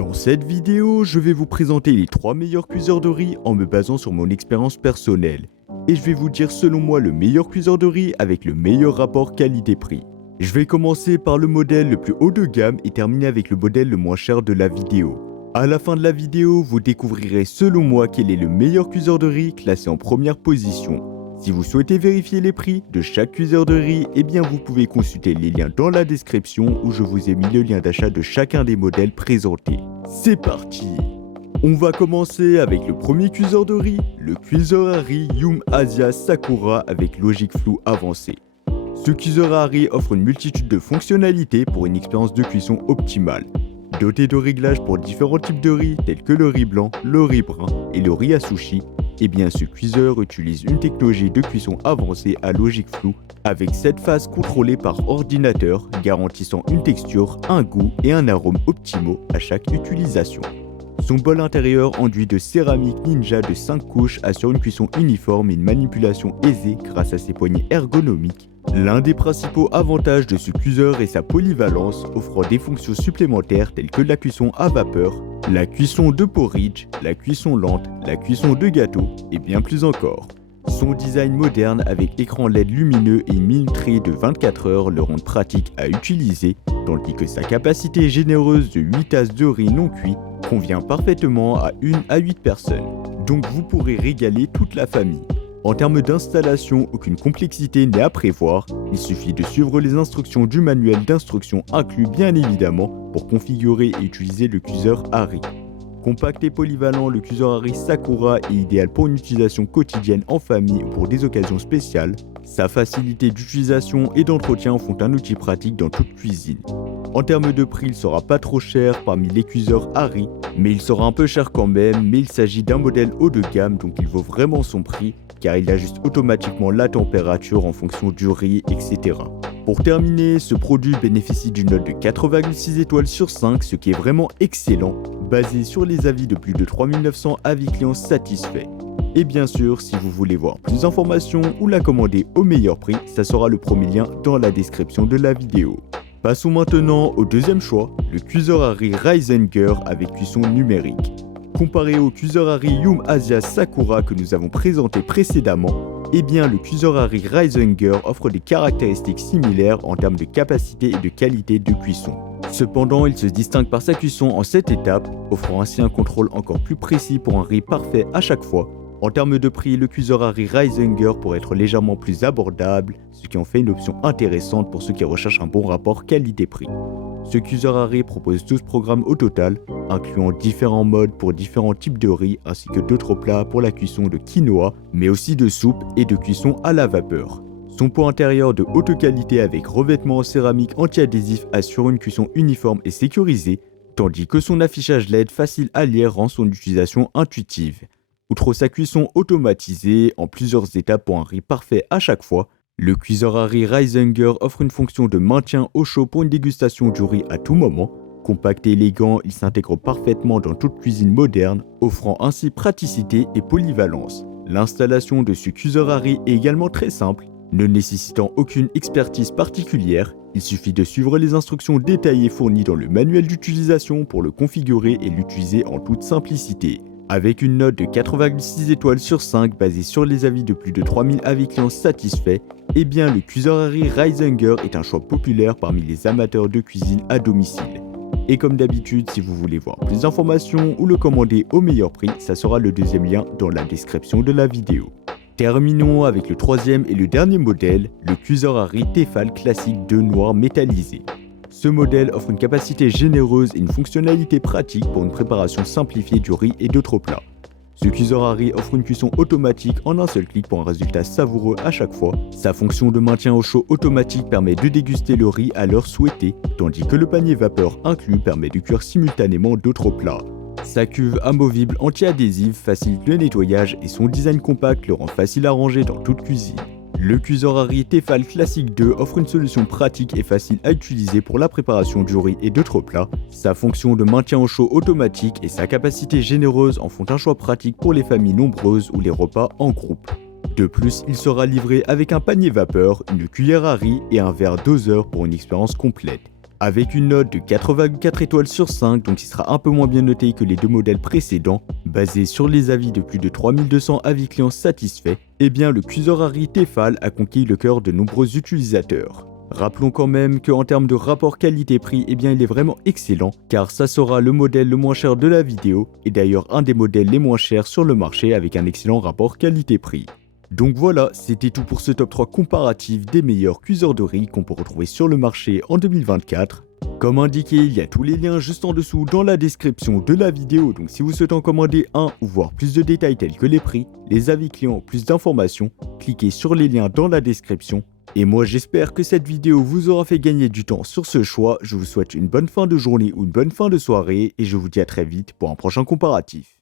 Dans cette vidéo, je vais vous présenter les 3 meilleurs cuiseurs de riz en me basant sur mon expérience personnelle. Et je vais vous dire selon moi le meilleur cuiseur de riz avec le meilleur rapport qualité-prix. Je vais commencer par le modèle le plus haut de gamme et terminer avec le modèle le moins cher de la vidéo. À la fin de la vidéo, vous découvrirez selon moi quel est le meilleur cuiseur de riz classé en première position. Si vous souhaitez vérifier les prix de chaque cuiseur de riz, eh bien vous pouvez consulter les liens dans la description où je vous ai mis le lien d'achat de chacun des modèles présentés. C'est parti! On va commencer avec le premier cuiseur de riz, le cuiseur à riz Yum Asia Sakura avec logique floue avancée. Ce cuiseur à riz offre une multitude de fonctionnalités pour une expérience de cuisson optimale. Doté de réglages pour différents types de riz tels que le riz blanc, le riz brun et le riz à sushi, eh bien ce cuiseur utilise une technologie de cuisson avancée à logique floue avec 7 phases contrôlées par ordinateur garantissant une texture, un goût et un arôme optimaux à chaque utilisation. Son bol intérieur enduit de céramique ninja de 5 couches assure une cuisson uniforme et une manipulation aisée grâce à ses poignées ergonomiques. L'un des principaux avantages de ce cuiseur est sa polyvalence, offrant des fonctions supplémentaires telles que la cuisson à vapeur, la cuisson de porridge, la cuisson lente, la cuisson de gâteau et bien plus encore. Son design moderne avec écran LED lumineux et une minuterie de 24 heures le rendent pratique à utiliser, tandis que sa capacité généreuse de 8 tasses de riz non cuit convient parfaitement à 1 à 8 personnes, donc vous pourrez régaler toute la famille. En termes d'installation, aucune complexité n'est à prévoir, il suffit de suivre les instructions du manuel d'instruction inclus bien évidemment pour configurer et utiliser le cuiseur à riz. Compact et polyvalent, le cuiseur à riz Sakura est idéal pour une utilisation quotidienne en famille ou pour des occasions spéciales. Sa facilité d'utilisation et d'entretien en font un outil pratique dans toute cuisine. En termes de prix, il sera pas trop cher parmi les cuiseurs à riz, mais il sera un peu cher quand même, mais il s'agit d'un modèle haut de gamme donc il vaut vraiment son prix car il ajuste automatiquement la température en fonction du riz, etc. Pour terminer, ce produit bénéficie d'une note de 4,6 étoiles sur 5, ce qui est vraiment excellent, basé sur les avis de plus de 3900 avis clients satisfaits. Et bien sûr, si vous voulez voir plus d'informations ou la commander au meilleur prix, ça sera le premier lien dans la description de la vidéo. Passons maintenant au deuxième choix, le cuiseur à riz Reisenger avec cuisson numérique. Comparé au cuiseur à riz Yum Asia Sakura que nous avons présenté précédemment, eh bien le cuiseur à riz Reisenger offre des caractéristiques similaires en termes de capacité et de qualité de cuisson. Cependant, il se distingue par sa cuisson en 7 étapes, offrant ainsi un contrôle encore plus précis pour un riz parfait à chaque fois. En termes de prix, le cuiseur à riz Reisenger pourrait être légèrement plus abordable, ce qui en fait une option intéressante pour ceux qui recherchent un bon rapport qualité-prix. Ce cuiseur à riz propose 12 programmes au total, incluant différents modes pour différents types de riz ainsi que d'autres plats pour la cuisson de quinoa, mais aussi de soupe et de cuisson à la vapeur. Son pot intérieur de haute qualité avec revêtement en céramique anti-adhésif assure une cuisson uniforme et sécurisée, tandis que son affichage LED facile à lire rend son utilisation intuitive. Outre sa cuisson automatisée en plusieurs étapes pour un riz parfait à chaque fois, le cuiseur à riz Reisenger offre une fonction de maintien au chaud pour une dégustation du riz à tout moment. Compact et élégant, il s'intègre parfaitement dans toute cuisine moderne, offrant ainsi praticité et polyvalence. L'installation de ce cuiseur à riz est également très simple, ne nécessitant aucune expertise particulière. Il suffit de suivre les instructions détaillées fournies dans le manuel d'utilisation pour le configurer et l'utiliser en toute simplicité. Avec une note de 4,6 étoiles sur 5 basée sur les avis de plus de 3000 avis clients satisfaits, eh bien le cuiseur à riz Reisenger est un choix populaire parmi les amateurs de cuisine à domicile. Et comme d'habitude, si vous voulez voir plus d'informations ou le commander au meilleur prix, ça sera le deuxième lien dans la description de la vidéo. Terminons avec le troisième et le dernier modèle, le cuiseur à riz Tefal classique 2 noir métallisé. Ce modèle offre une capacité généreuse et une fonctionnalité pratique pour une préparation simplifiée du riz et d'autres plats. Ce cuiseur à riz offre une cuisson automatique en un seul clic pour un résultat savoureux à chaque fois. Sa fonction de maintien au chaud automatique permet de déguster le riz à l'heure souhaitée, tandis que le panier vapeur inclus permet de cuire simultanément d'autres plats. Sa cuve amovible anti-adhésive facilite le nettoyage et son design compact le rend facile à ranger dans toute cuisine. Le cuiseur à riz Tefal Classic 2 offre une solution pratique et facile à utiliser pour la préparation du riz et d'autres plats. Sa fonction de maintien au chaud automatique et sa capacité généreuse en font un choix pratique pour les familles nombreuses ou les repas en groupe. De plus, il sera livré avec un panier vapeur, une cuillère à riz et un verre doseur pour une expérience complète. avec une note de 4,4 étoiles sur 5, donc il sera un peu moins bien noté que les deux modèles précédents, basé sur les avis de plus de 3200 avis clients satisfaits, eh bien le cuiseur Harry Tefal a conquis le cœur de nombreux utilisateurs. Rappelons quand même qu'en termes de rapport qualité-prix, eh bien il est vraiment excellent, car ça sera le modèle le moins cher de la vidéo, et d'ailleurs un des modèles les moins chers sur le marché avec un excellent rapport qualité-prix. Donc voilà, c'était tout pour ce top 3 comparatif des meilleurs cuiseurs de riz qu'on peut retrouver sur le marché en 2024. Comme indiqué, il y a tous les liens juste en dessous dans la description de la vidéo, donc si vous souhaitez en commander un ou voir plus de détails tels que les prix, les avis clients, plus d'informations, cliquez sur les liens dans la description. Et moi j'espère que cette vidéo vous aura fait gagner du temps sur ce choix, je vous souhaite une bonne fin de journée ou une bonne fin de soirée et je vous dis à très vite pour un prochain comparatif.